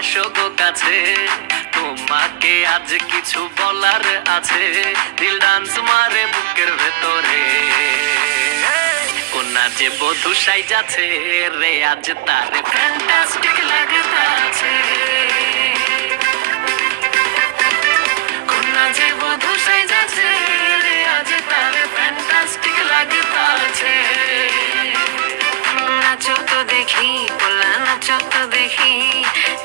এসো গো কাছে, তোমাকে আজ কিছু বলার আছে, দিল ডান্স মারে বুকের ভেতরে। কোনা যে বধূ সাইজাছে রে, আজ তারে ফ্যান্টাস্টিক লাগতাছে। কোনা যে বধূ সাইজাছে রে, আজ তারে ফ্যান্টাস্টিক লাগতাছে। নাচো তো দেখি, পোলা নাচো তো দেখি,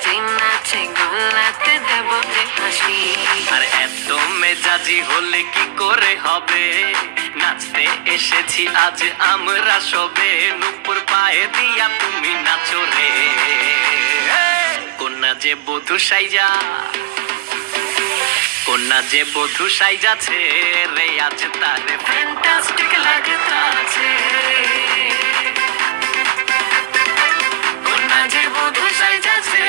যে নাচে গোলাতে দেব যে হাসি। আর এত মেজাজি হলে কি করে হবে, নাচতে এসেছি আজ আমরা সবে, নুপুর পায়ে দিয়া তুমি নাচো রে। কোনা যে বধূ সাইজা, কোনা যে বধূ সাইজাছে রে, আজ তারে ফ্যান্টাস্টিক লাগতাছে। কোনা যে বধূ সাইজাছে